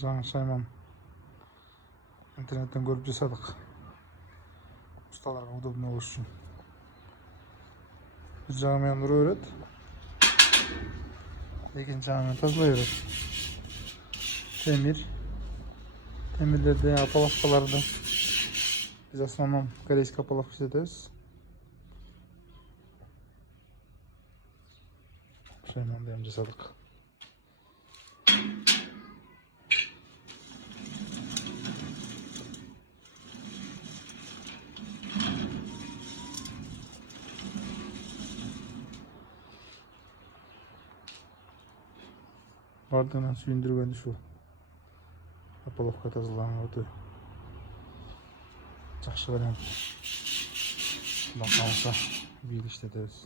Жаңы шайман интернеттен көріп жасадық. Ustalarga удобно болуш үшін. Bir жағымен ұры өреді. Екінші жағымен тазалай өреді. Темирлерде апалапкаларды biz основном корейский апалапка işletiyoruz. Şayman da жасадық. Ardından suyundurganda şu апалапка тазаланып өтө жакшы вариант. Бакалса бийик иштетебиз.